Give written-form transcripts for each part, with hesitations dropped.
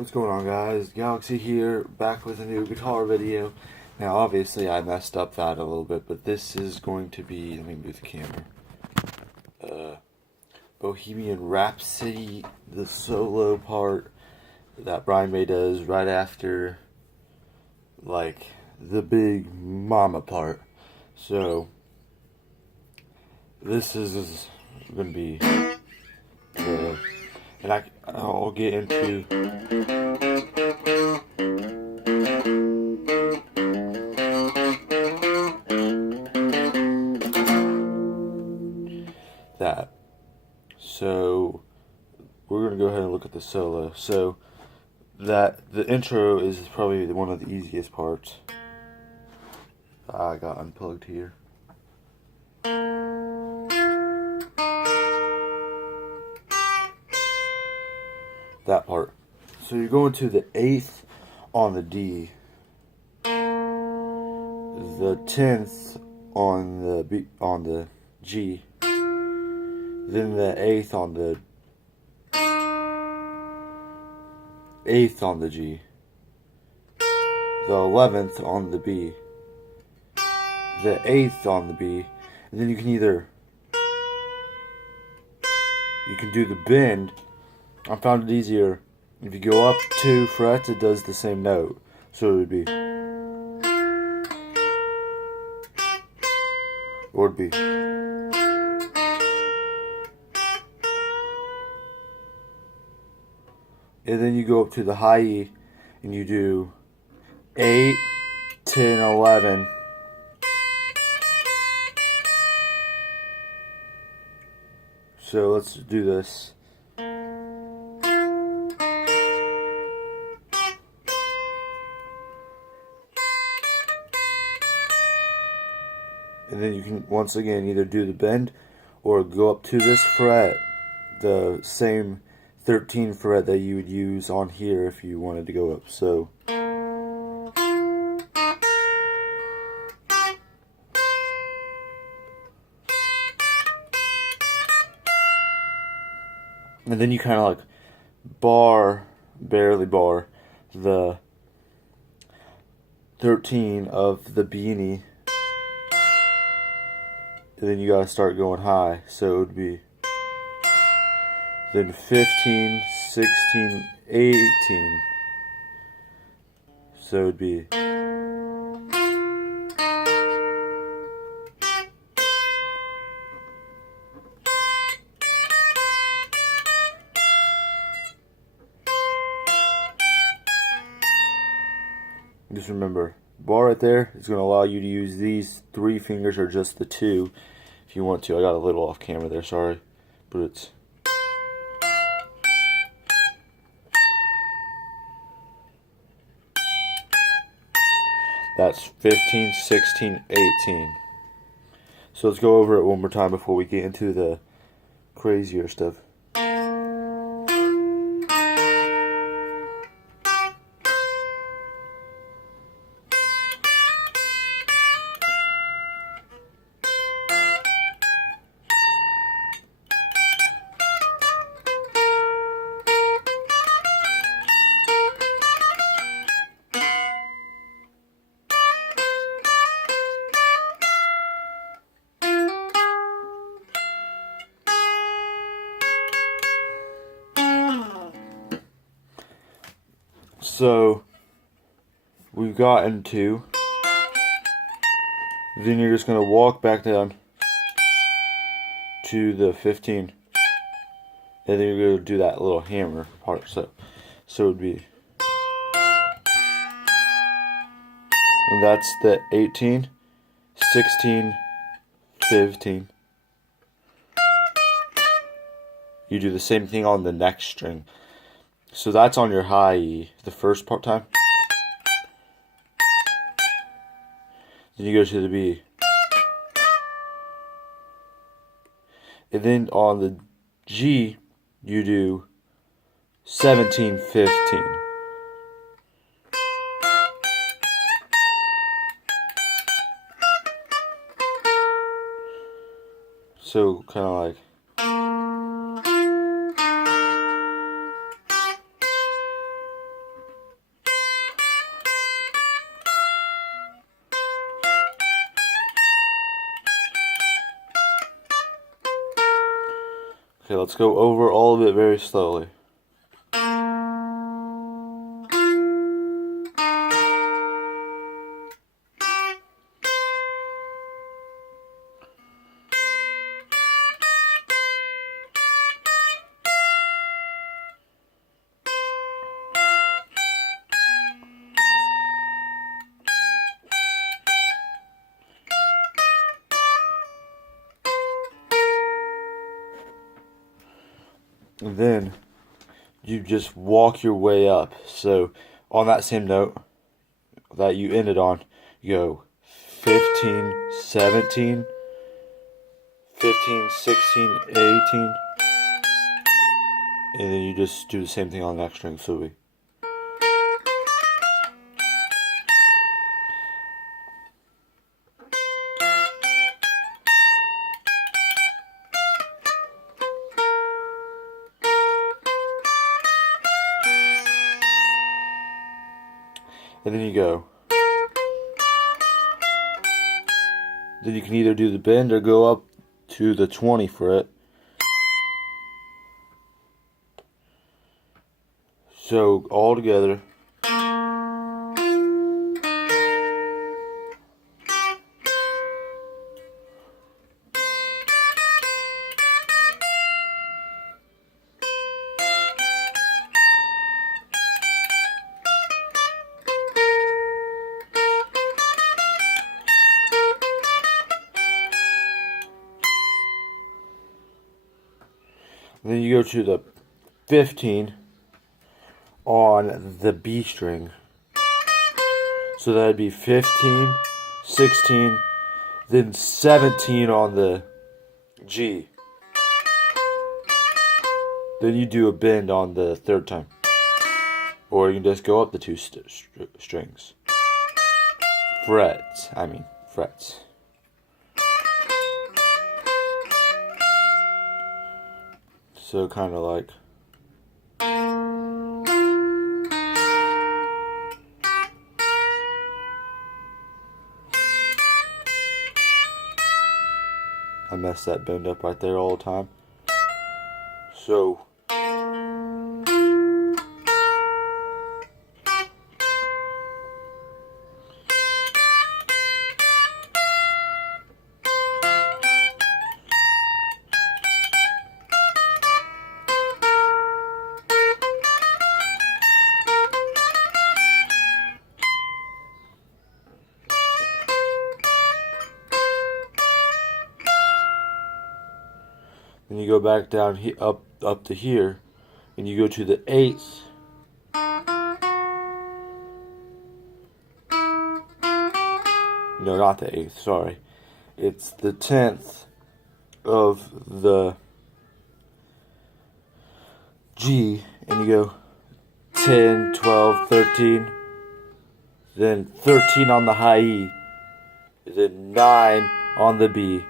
What's going on, guys? Galaxy here, back with a new guitar video. Now obviously I messed up that a little bit, but this is going to be, let me move the camera, Bohemian Rhapsody, the solo part that Brian May does right after, like, the big mama part. So, this is going to be the, and I'll get into that. So we're going to go ahead and look at the solo. So that the intro is probably one of the easiest parts. I got unplugged here. That part. So you're going to the 8th on the D, the 10th on the B, on the G, then the 8th on the G, the 11th on the B, the 8th on the B, and then you can do the bend. I found it easier if you go up 2 frets, it does the same note, so it would be, or it'd be, and then you go up to the high E and you do 8, 10, 11. So let's do this. And then you can once again either do the bend or go up to this fret, the same 13 fret that you would use on here if you wanted to go up. So and then you kind of like barely bar the 13 of the beanie, and then you gotta start going high. So it would be then 15, 16, 18. So it would be just remember, bar right there is going to allow you to use these 3 fingers or just the 2 if you want to. I got a little off camera there, sorry. But it's that's 15, 16, 18. So let's go over it one more time before we get into the crazier stuff. So we've gotten to, then you're just going to walk back down to the 15, and then you're going to do that little hammer part. So it would be, and that's the 18, 16, 15. You do the same thing on the next string. So that's on your high E, the first part time. Then you go to the B. And then on the G, you do 17, 15. So kind of like, Okay, let's go over all of it very slowly. And then you just walk your way up. So on that same note that you ended on, you go 15, 17, 15, 16, 18, and then you just do the same thing on the next string. So we. And then you go. Then you can either do the bend or go up to the 20 fret. So all together. And then you go to the 15 on the B string. So that'd be 15, 16, then 17 on the G. Then you do a bend on the third time. Or you can just go up the two strings. Frets. So kind of like. I mess that bend up right there all the time. So. Then you go back down up to here, and you go to the 8th. No, not the 8th, sorry. It's the 10th of the G, and you go 10, 12, 13, then 13 on the high E, then 9 on the B,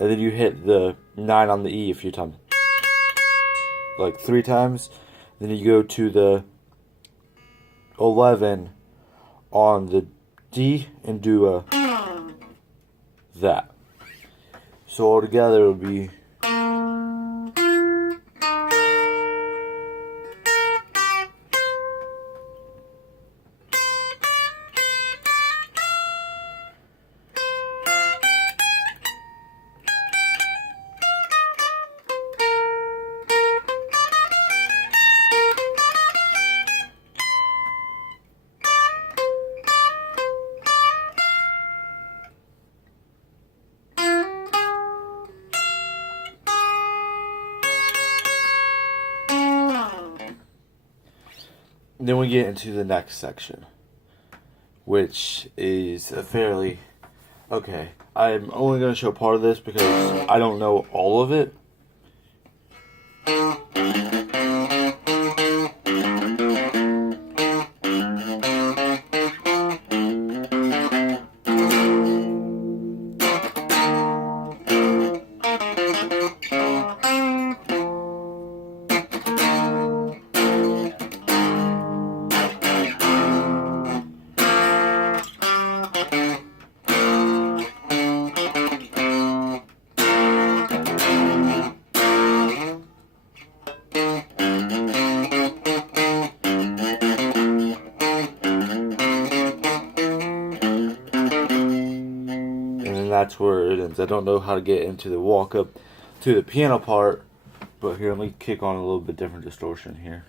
and then you hit the 9 on the E a few times. Like 3 times. Then you go to the 11 on the D and do that. So all together it would be. Then we get into the next section, which is a fairly. Okay, I'm only going to show part of this because I don't know all of it. I don't know how to get into the walk up to the piano part, but here, let me kick on a little bit different distortion here.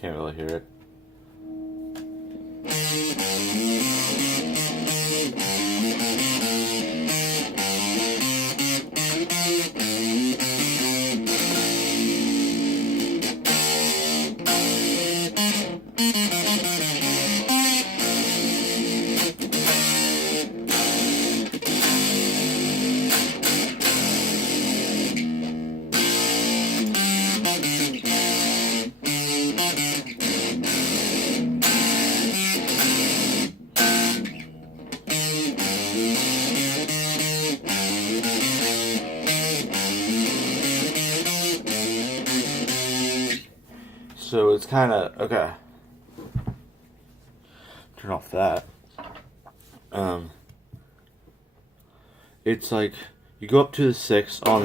Can't really hear it. So it's kind of, okay. Turn off that. It's like you go up to the 6 on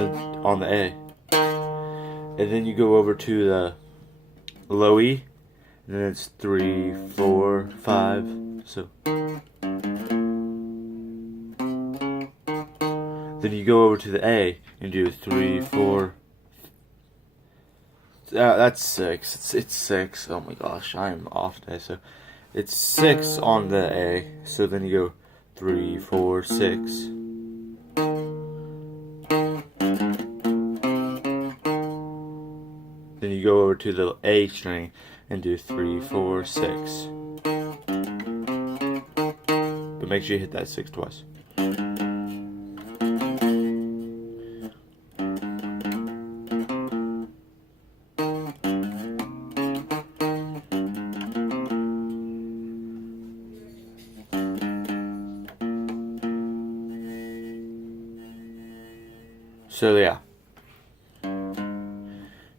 the A, and then you go over to the low E, and then it's 3, 4, 5. So then you go over to the A and do 3, 4. That's 6. It's 6. Oh my gosh, I am off today. So it's 6 on the A. So then you go 3, 4, 6. Then you go over to the A string and do 3, 4, 6. But make sure you hit that 6 twice. So yeah,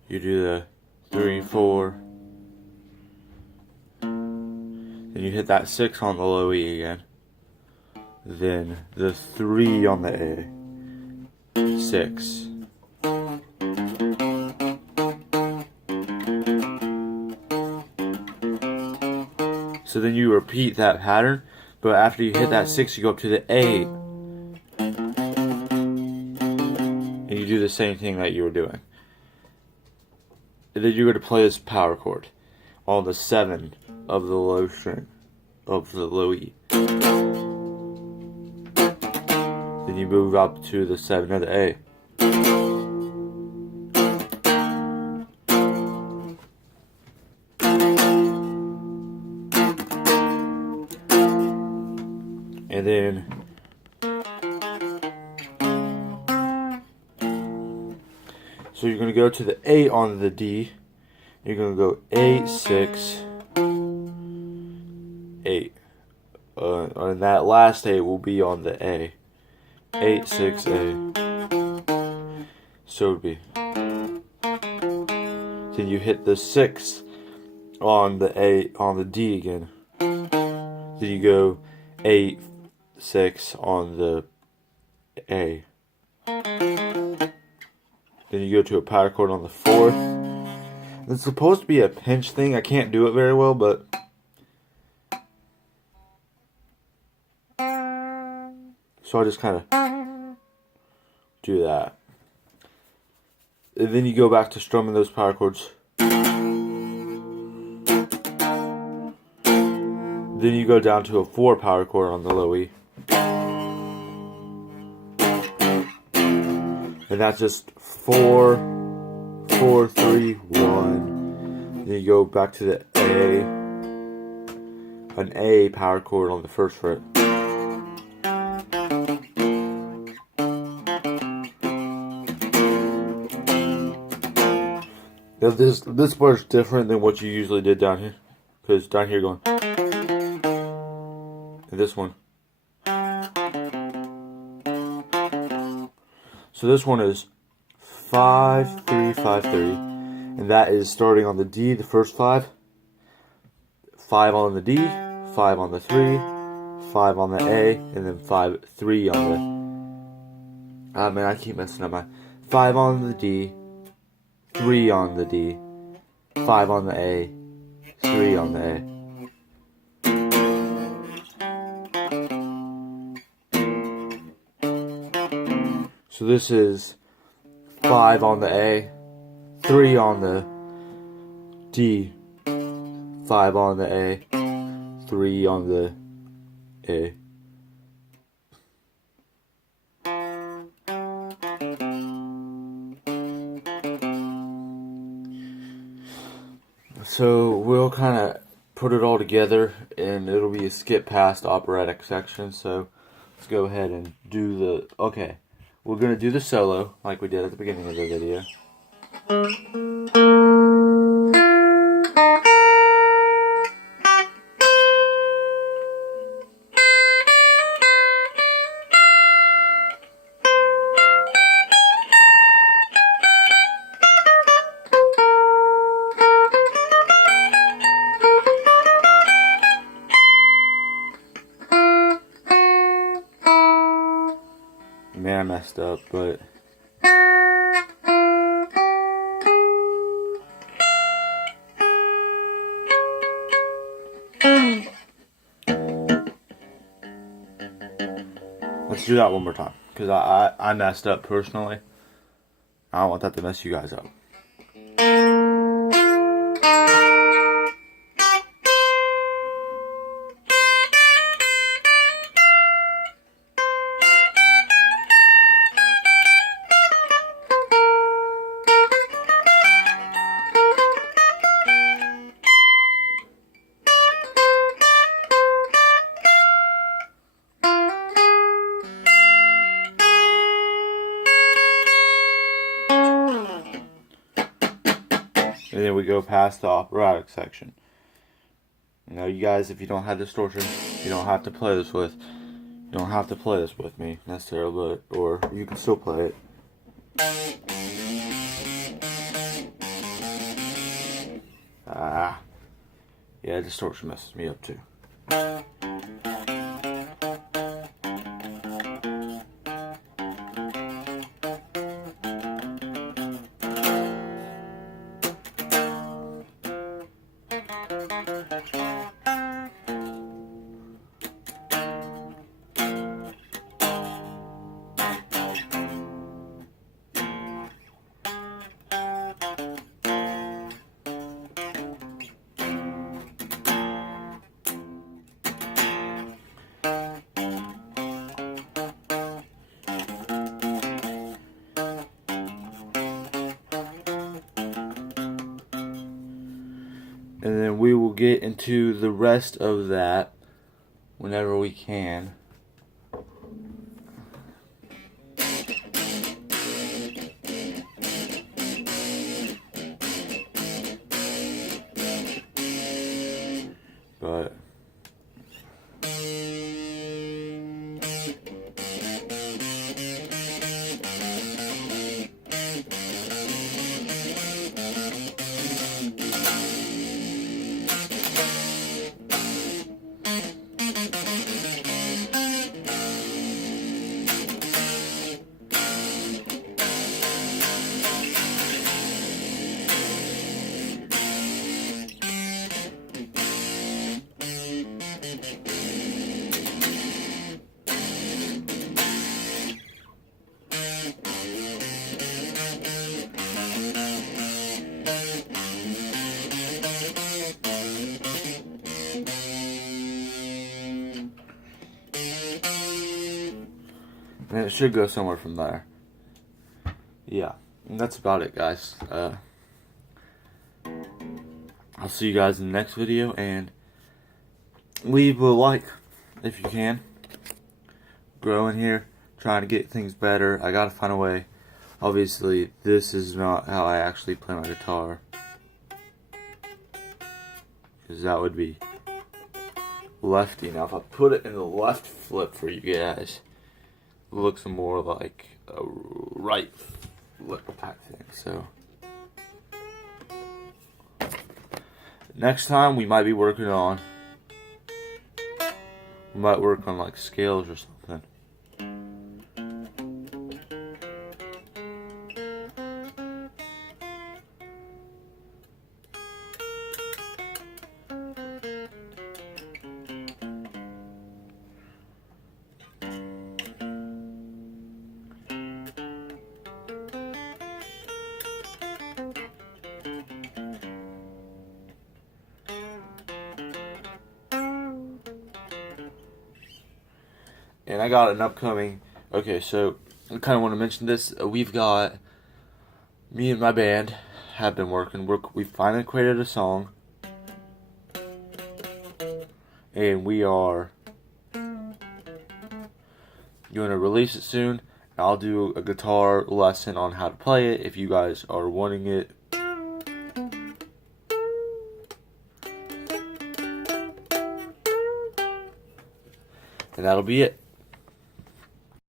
you do the 3, 4, then you hit that 6 on the low E again, then the 3 on the A, 6, so then you repeat that pattern, but after you hit that 6 you go up to the A, and you do the same thing that you were doing. And then you're going to play this power chord on the 7 of the low string of the low E. Then you move up to the 7 of the A. And then so you're going to go to the 8 on the D. You're going to go 8, 6, 8. And that last 8 will be on the A. 8, 6, A. So it would be. Then you hit the 6 on the A, on the D again. Then you go 8, 6 on the A. Then you go to a power chord on the 4th. It's supposed to be a pinch thing. I can't do it very well, but so I just kind of do that. And then you go back to strumming those power chords. Then you go down to a 4 power chord on the low E. And that's just 4, 4, 3, 1. Then you go back to the A, an A power chord on the 1st fret. Now this part's different than what you usually did down here, because down here going, and this one. So this one is 5, 3, 5, 3, and that is starting on the D, the first 5, 5 on the D, 5 on the 3, 5 on the A, and then 5, 3 on the, ah man, I keep messing up my, 5 on the D, 3 on the D, 5 on the A, 3 on the A. So this is 5 on the A, 3 on the D, 5 on the A, 3 on the A. So we'll kind of put it all together, and it'll be a skip past operatic section. So let's go ahead and do the, okay, we're going to do the solo like we did at the beginning of the video. Man, I messed up, but let's do that one more time, because I messed up personally. I don't want that to mess you guys up. And then we go past the operatic section. Now, you guys, if you don't have distortion, you don't have to play this with. You don't have to play this with me necessarily, but or you can still play it. Yeah, distortion messes me up too. And then we will get into the rest of that whenever we can. But and it should go somewhere from there. Yeah, and that's about it, guys. I'll see you guys in the next video, and leave a like if you can. Growing here, trying to get things better. I gotta find a way. Obviously, this is not how I actually play my guitar, because that would be lefty. Now, if I put it in the left flip for you guys, it looks more like a right flip type thing. So next time we might be working on, like scales or something. and I got an upcoming. Okay, so I kind of want to mention this. We've got me and my band have been working. We finally created a song, and we are going to release it soon. I'll do a guitar lesson on how to play it if you guys are wanting it. And that'll be it.